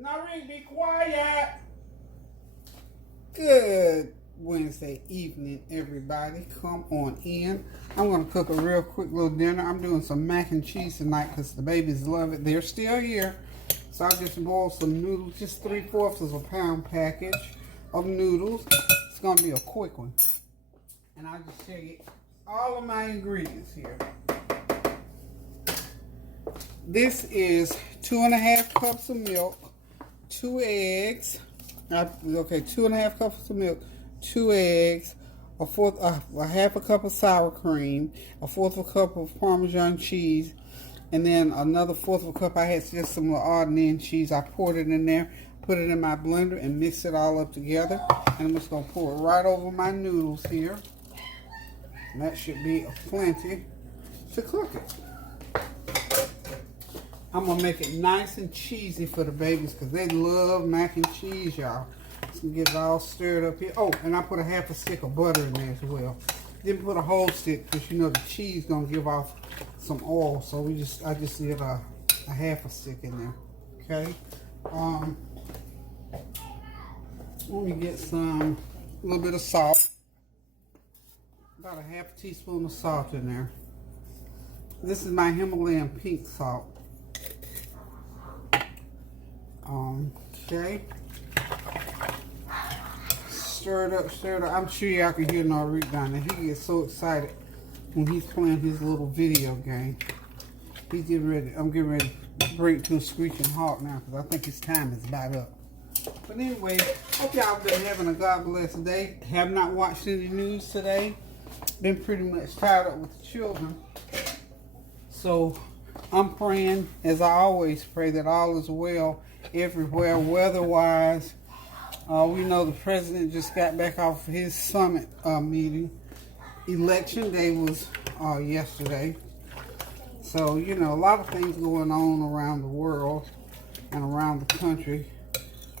Nari, be quiet. Good Wednesday evening, everybody. Come on in. I'm going to cook a real quick little dinner. I'm doing some mac and cheese tonight because the babies love it. They're still here. So I just boiled some noodles, just 3/4 of a pound package of noodles. It's going to be a quick one. And I'll just show you all of my ingredients here. This is 2.5 cups of milk, 2 eggs. Okay, 2.5 cups of milk, 2 eggs, a half a cup of sour cream, 1/4 of a cup of Parmesan cheese, and then another 1/4 of a cup. I had just some odd and end cheese. I poured it in there, put it in my blender, and mix it all up together. And I'm just gonna pour it right over my noodles here. And that should be plenty to cook it. I'm going to make it nice and cheesy for the babies because they love mac and cheese, y'all. So get it all stirred up here. Oh, and I put a half a stick of butter in there as well. Didn't put a whole stick because you know the cheese going to give off some oil. So I just did a half a stick in there. Okay. Let me get a little bit of salt. About a half a teaspoon of salt in there. This is my Himalayan pink salt. Okay. Stir it up, stir it up. I'm sure y'all can hear Nari down there. He gets so excited when he's playing his little video game. He's getting ready. I'm getting ready to bring it to a screeching halt now because I think his time is about up. But anyway, hope y'all been having a God bless day. Have not watched any news today. Been pretty much tied up with the children. So I'm praying, as I always pray, that all is well everywhere, weather-wise. We know the president just got back off his summit meeting. Election day was yesterday. So, you know, a lot of things going on around the world and around the country.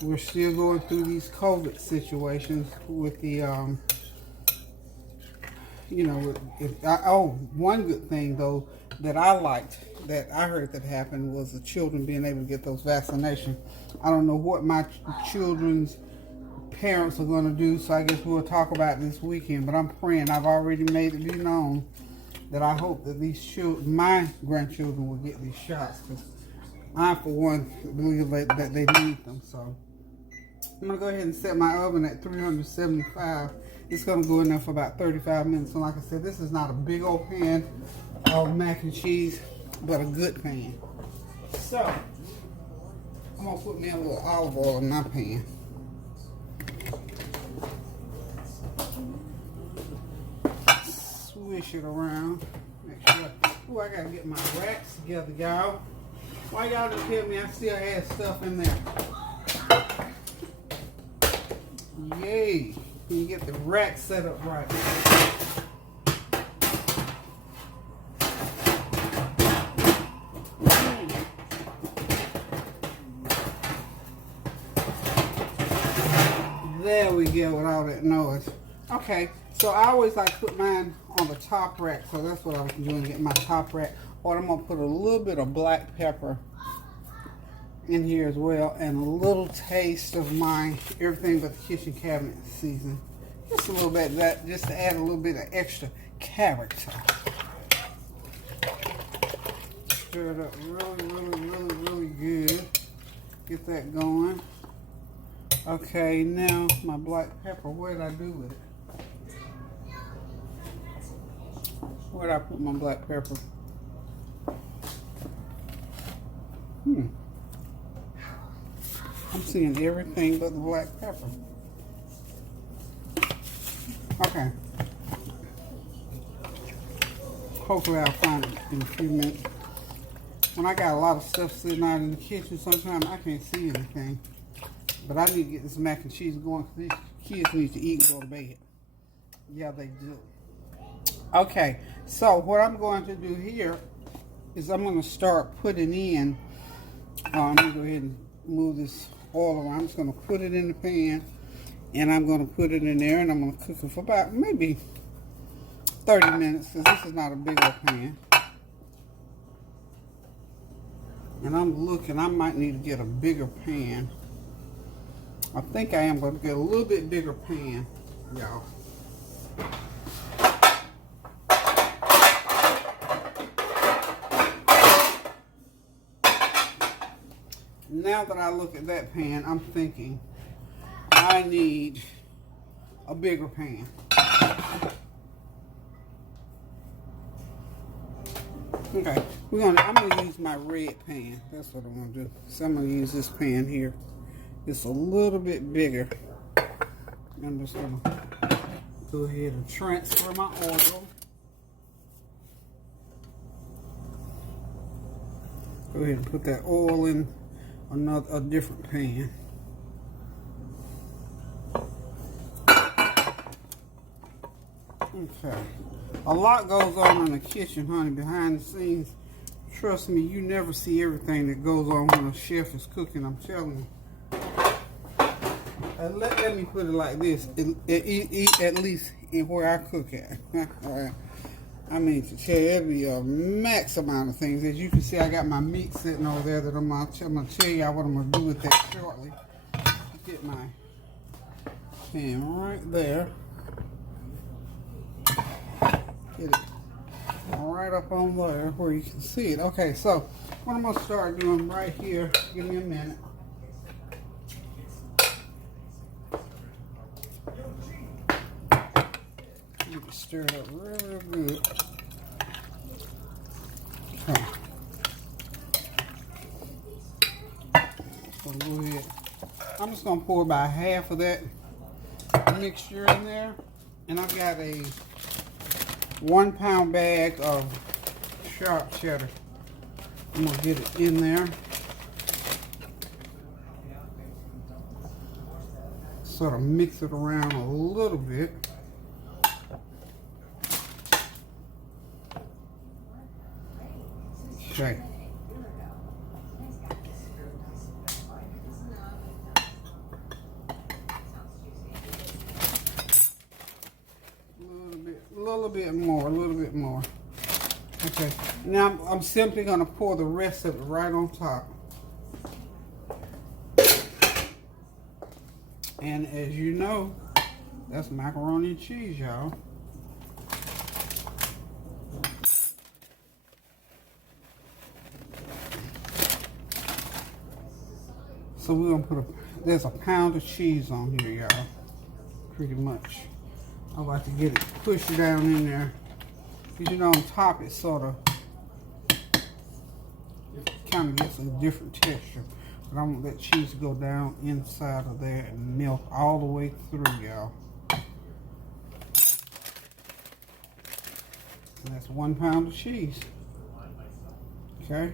We're still going through these COVID situations with the, one good thing, though, that I liked, that I heard that happened was the children being able to get those vaccinations. I don't know what my children's parents are going to do, so I guess we'll talk about it this weekend. But I'm praying. I've already made it be known that I hope that these children, my grandchildren, will get these shots. Because I, for one, believe that they need them. So I'm going to go ahead and set my oven at 375. It's going to go in there for about 35 minutes. And like I said, this is not a big old pan of mac and cheese, but a good pan. So I'm going to put me a little olive oil in my pan. Swish it around. Make sure. Ooh, I got to get my racks together, y'all. Why y'all didn't tell me I still had stuff in there? Yay. You get the rack set up right. There we go with all that noise. Okay, so I always like to put mine on the top rack, so that's what I was doing, get my top rack. Or I'm going to put a little bit of black pepper in here as well, and a little taste of my everything but the kitchen cabinet seasoning. Just a little bit of that, just to add a little bit of extra character. Stir it up really good. Get that going. Okay, now my black pepper, what did I do with it? Where did I put my black pepper? I'm seeing everything but the black pepper. Okay. Hopefully I'll find it in a few minutes. When I got a lot of stuff sitting out in the kitchen, sometimes I can't see anything. But I need to get this mac and cheese going because these kids need to eat and go to bed. Yeah, they do. Okay, so what I'm going to do here is I'm going to start putting in, I'm going to go ahead and move this oil around. I'm just going to put it in the pan, and I'm going to put it in there, and I'm going to cook it for about maybe 30 minutes because this is not a big old pan. And I'm looking, I might need to get a bigger pan. I think I am going to get a little bit bigger pan, y'all. Now that I look at that pan, I'm thinking I need a bigger pan. Okay, I'm gonna use my red pan. That's what I'm gonna do. So I'm gonna use this pan here. It's a little bit bigger. I'm just gonna go ahead and transfer my oil. Go ahead and put that oil in a different pan. Okay. A lot goes on in the kitchen, honey, behind the scenes. Trust me, you never see everything that goes on when a chef is cooking, I'm telling you. Let me put it like this, at least in where I cook at. I mean, to tell you, there'll be a max amount of things. As you can see, I got my meat sitting over there that I'm going to tell y'all what I'm going to do with that shortly. Get my pan right there. Get it right up on there where you can see it. Okay, so what I'm going to start doing right here, give me a minute. You can stir it up real good. Okay. So go ahead. I'm just going to pour about half of that mixture in there. And I've got a 1 pound bag of sharp cheddar. I'm going to get it in there. Sort of mix it around a little bit. Okay. A little bit more. Okay, now I'm simply going to pour the rest of it right on top. And as you know, that's macaroni and cheese, y'all. So we're going to put there's a pound of cheese on here, y'all. Pretty much. I like to get it pushed down in there. Because you know, on top it sort of kind of gets a different texture. But I want that cheese to go down inside of there and melt all the way through, y'all. And that's 1 pound of cheese. Okay.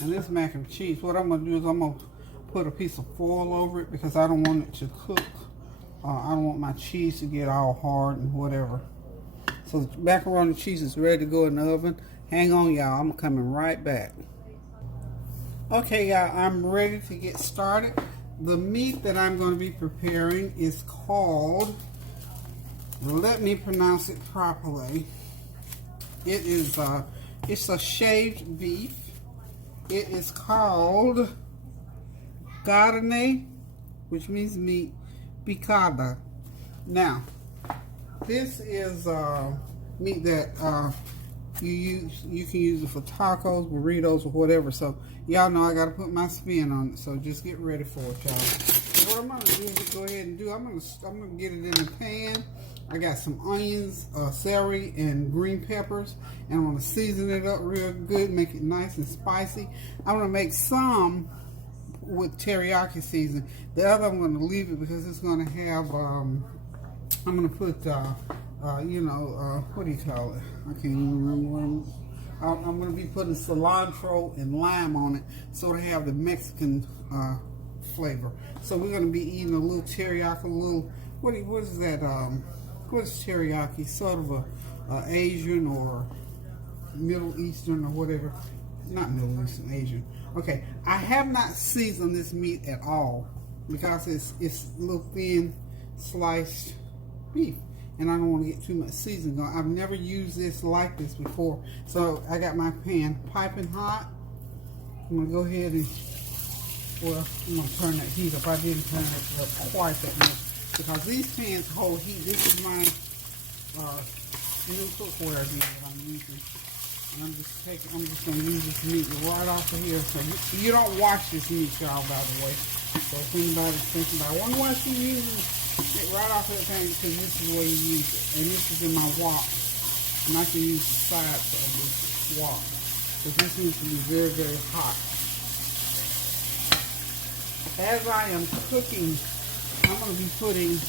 And this mac and cheese, what I'm going to do is I'm going to put a piece of foil over it because I don't want it to cook. I don't want my cheese to get all hard and whatever. So the macaroni and cheese is ready to go in the oven. Hang on, y'all. I'm coming right back. Okay, y'all. I'm ready to get started. The meat that I'm going to be preparing is called, let me pronounce it properly. It is, it's a shaved beef. It is called carne, which means meat, picada. Now, this is meat that you can use it for tacos, burritos, or whatever. So y'all know I got to put my spin on it. So just get ready for it, y'all. So what I'm gonna do is go ahead and do. I'm gonna get it in a pan. I got some onions, celery, and green peppers, and I'm gonna season it up real good, make it nice and spicy. I'm gonna make some with teriyaki season. The other I'm going to leave it because it's going to have, I'm going to put, what do you call it? I can't even remember what I'm going to be putting cilantro and lime on it so to have the Mexican flavor. So we're going to be eating a little teriyaki, a little, what is that, what is teriyaki? Sort of a Asian or Middle Eastern or whatever. Not Middle Eastern, Asian. Okay, I have not seasoned this meat at all because it's little thin sliced beef. and I don't want to get too much seasoning going. I've never used this like this before. So I got my pan piping hot. I'm going to go ahead and, well, I'm going to turn that heat up. I didn't turn it up quite that much because these pans hold heat. This is my new cookware again that I'm using. And I'm just going to use this meat right off of here. So you don't wash this meat, y'all, by the way. So if anybody's thinking about, I wonder why she uses it right off of the pan, because this is the way you use it. And this is in my wok. And I can use the sides of this wok. But this needs to be very, very hot. As I am cooking, I'm going to be putting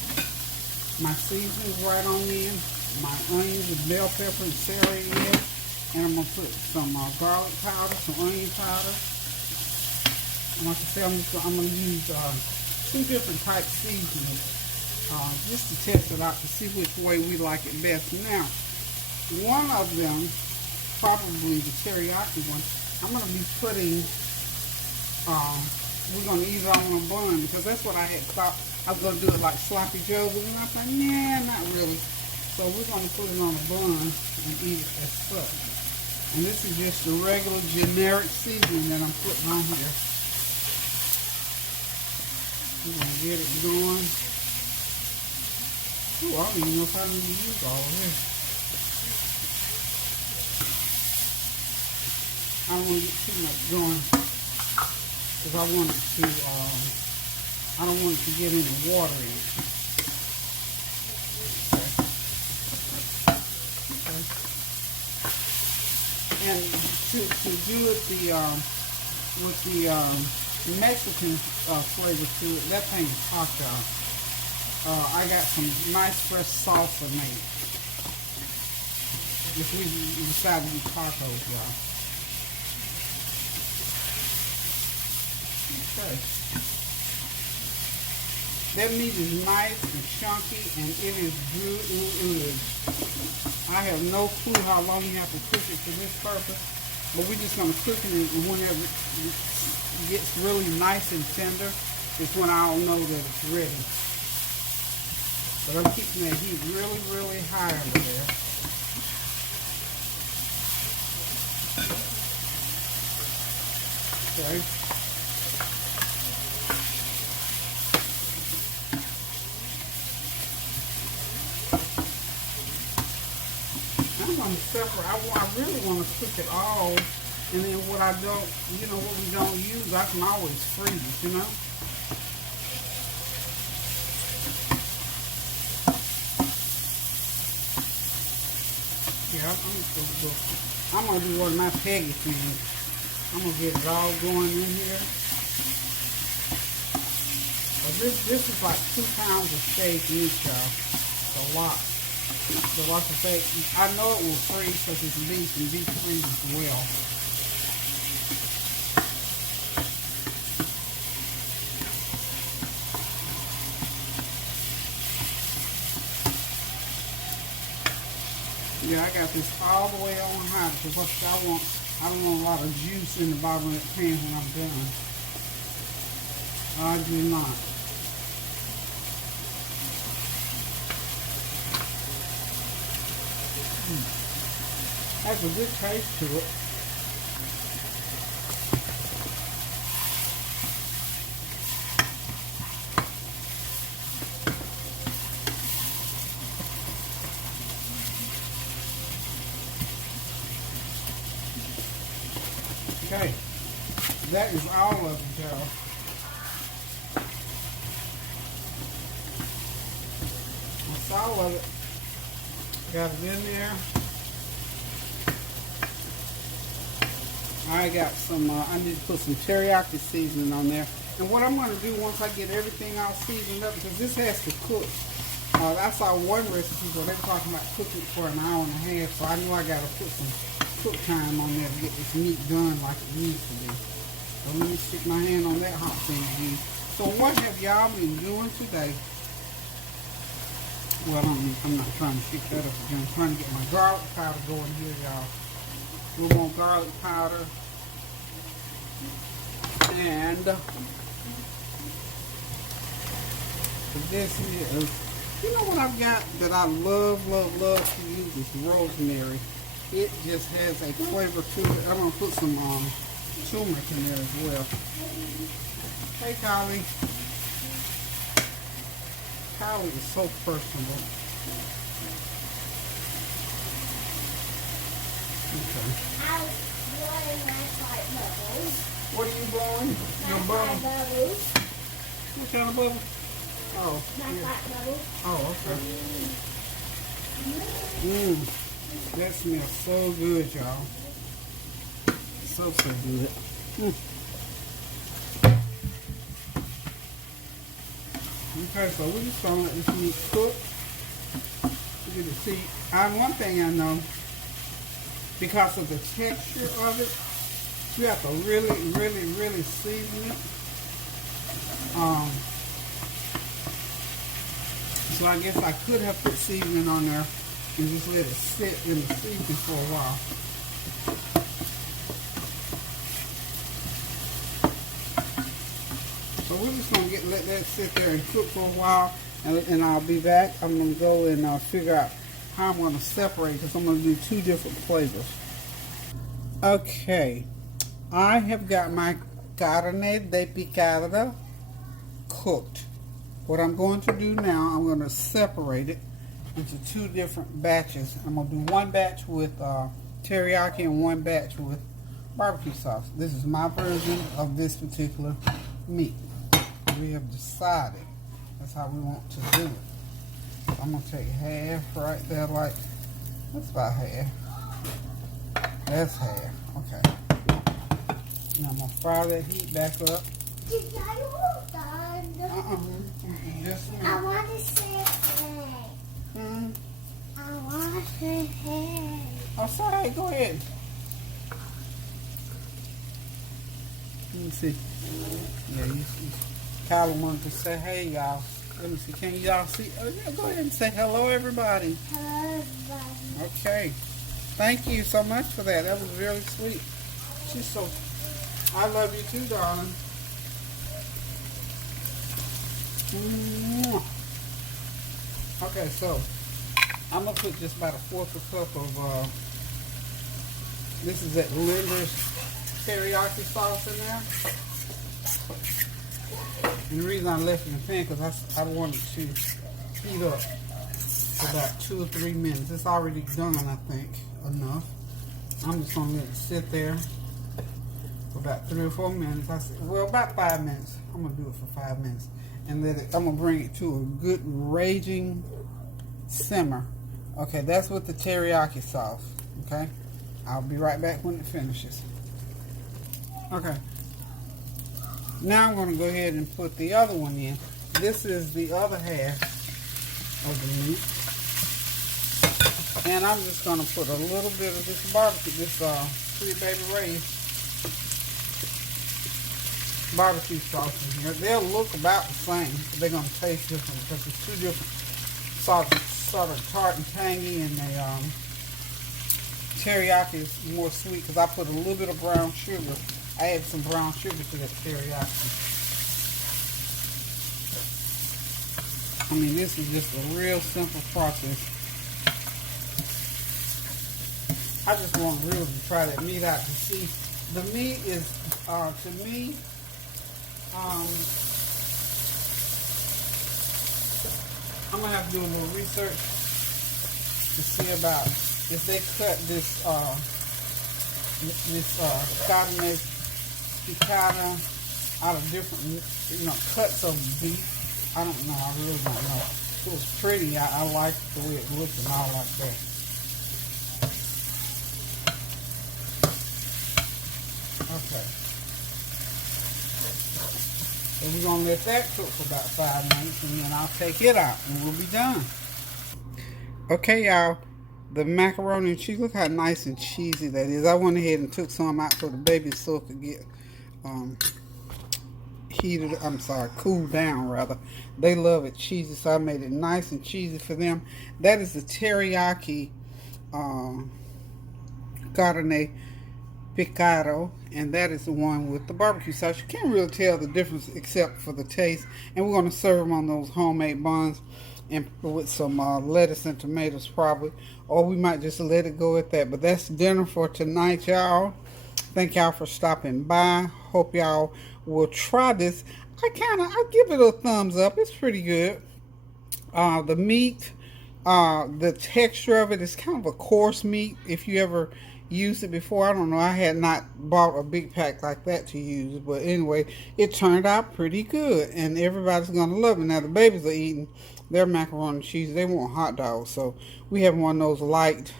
my seasonings right on in. My onions and bell pepper and celery in. And I'm going to put some garlic powder, some onion powder. And like I said, I'm going to use 2 different type seasonings just to test it out to see which way we like it best. Now, one of them, probably the teriyaki one, I'm going to be putting, we're going to eat it on a bun because that's what I had thought. I was going to do it like sloppy joes, and I thought, nah, not really. So we're going to put it on a bun and eat it as such. And this is just the regular generic seasoning that I'm putting on here. We're going to get it going. Ooh, I don't even know if I need to use all of this. I don't want to get too much going because I want it to, I don't want it to get any water in it. And to do it with the Mexican flavor to it, that thing is hot, y'all. I got some nice fresh salsa made. If we decide to do tacos, y'all. Okay. That meat is nice and chunky, and it is good. I have no clue how long you have to cook it for this purpose, but we're just going to cook it, and whenever it gets really nice and tender, is when I'll know that it's ready. But I'm keeping that heat really, really high over there. Okay. I'm going to separate. I really want to cook it all, and then what I don't, what we don't use, I can always freeze, Yeah, I'm going to do one of my Peggy things. I'm going to get it all going in here. But this is like 2 pounds of steak meat, y'all. It's a lot. So like I say, I know it will freeze because it's beef, and beef freezes well. Yeah, I got this all the way on high because I don't want a lot of juice in the bottom of that pan when I'm done. I do not. Has a good taste to it. Okay, that is all of it, y'all. That's all of it. Got it in there. I got some, I need to put some teriyaki seasoning on there. And what I'm going to do once I get everything all seasoned up, because this has to cook. I saw one recipe where they were talking about cooking it for an hour and a half, so I knew I got to put some cook time on there to get this meat done like it needs to be. So let me stick my hand on that hot thing again. So what have y'all been doing today? Well, I'm not trying to stick that up again. I'm trying to get my garlic powder going here, y'all. We want garlic powder. And this is You know what I've got that I love, love, love to use is rosemary. It just has a flavor to it. I'm gonna put some turmeric in there as well. Hey, Kylie. Kylie is so personable. Okay. I was blowing my fart bubbles. What are you blowing? Your bubble? Bubbles. What kind of bubble? Oh. My fart bubbles. Oh, okay. That smells so good, y'all. So good. Okay, so we're just gonna let this meat cook. You get to see. One thing I know, because of the texture of it, you have to really, really, really season it. So I guess I could have put seasoning on there and just let it sit in the seasoning for a while. So we're just gonna let that sit there and cook for a while, and I'll be back. I'm gonna go and figure out how I'm gonna separate, because I'm gonna do two different flavors. Okay, I have got my carne picada cooked. What I'm going to do now, I'm going to separate it into two different batches. I'm going to do one batch with teriyaki and one batch with barbecue sauce. This is my version of this particular meat. We have decided that's how we want to do it. So I'm going to take half right there, like, that's about half. That's half. Okay. Now I'm going to fire that heat back up. Did I hold on? Just I want to say hey. I want to say hey. Oh, sorry. Go ahead. Let me see. Yeah, Kyla wanted to say hey, y'all. Let me see. Can y'all see? Oh, yeah, go ahead and say hello, everybody. Hello, everybody. Okay. Thank you so much for that. That was really sweet. She's so... I love you too, darling. Okay, so I'm gonna put just about a fourth a cup of this is that Linda's teriyaki sauce in there. And the reason I left it in the pan because I wanted to heat up for about 2 or 3 minutes. It's already done, I think, enough. I'm just gonna let it sit there for about 3 or 4 minutes. Well, about 5 minutes. I'm gonna do it for 5 minutes. And let it, I'm gonna bring it to a good raging simmer. Okay, that's with the teriyaki sauce. Okay, I'll be right back when it finishes. Okay, now I'm gonna go ahead and put the other one in. This is the other half of the meat, and I'm just gonna put a little bit of this barbecue, this Sweet Baby Ray's barbecue sauce in here. They'll look about the same, but they're going to taste different because it's two different sauces, sort of tart and tangy, and the teriyaki is more sweet because I put a little bit of brown sugar. I add some brown sugar to that teriyaki. I mean, this is just a real simple process. I just want really to try that meat out to see. The meat is, to me, I'm gonna have to do a little research to see about if they cut this carne picada out of different, cuts of beef. I don't know. I really don't know. It was pretty. I liked the way it looked and all like that. Okay. And we're going to let that cook for about 5 minutes, and then I'll take it out, and we'll be done. Okay, y'all. The macaroni and cheese, look how nice and cheesy that is. I went ahead and took some out so the baby so could get cooled down, rather. They love it cheesy, so I made it nice and cheesy for them. That is the teriyaki carne picada, and that is the one with the barbecue sauce. You can't really tell the difference except for the taste. And we're going to serve them on those homemade buns. and with some lettuce and tomatoes probably, or we might just let it go at that. But that's dinner for tonight, y'all. Thank y'all for stopping by. Hope y'all will try this. I give it a thumbs up. It's pretty good. The meat, the texture of it is kind of a coarse meat. If you ever used it before, I don't know. I had not bought a big pack like that to use, but anyway, it turned out pretty good, and everybody's gonna love it. Now the babies are eating their macaroni and cheese. They want hot dogs, so we have one of those light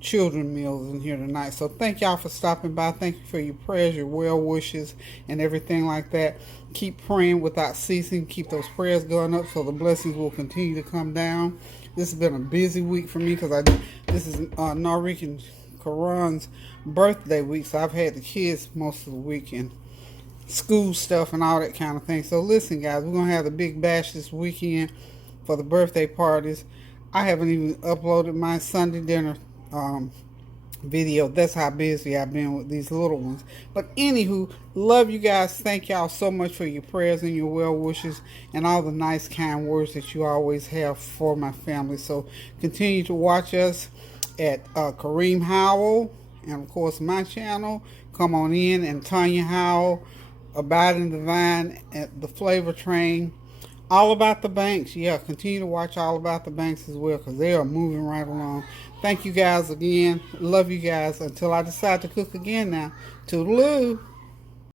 children meals in here tonight. So thank y'all for stopping by. Thank you for your prayers, your well wishes, and everything like that. Keep praying without ceasing. Keep those prayers going up so the blessings will continue to come down. This has been a busy week for me because this is Narik and Karan's birthday week, so I've had the kids most of the weekend, school stuff and all that kind of thing. So listen, guys, we're gonna have the big bash this weekend for the birthday parties. I haven't even uploaded my Sunday dinner video. That's how busy I've been with these little ones. But anywho, love you guys. Thank y'all so much for your prayers and your well wishes and all the nice kind words that you always have for my family. So continue to watch us at Kareem Howell, and of course my channel, Come On In, and Tanya Howell, Abide in the Vine, at the Flavor Train, All About the Banks. Yeah, continue to watch All About the Banks as well, because they are moving right along. Thank you guys again. Love you guys until I decide to cook again now. Toodaloo.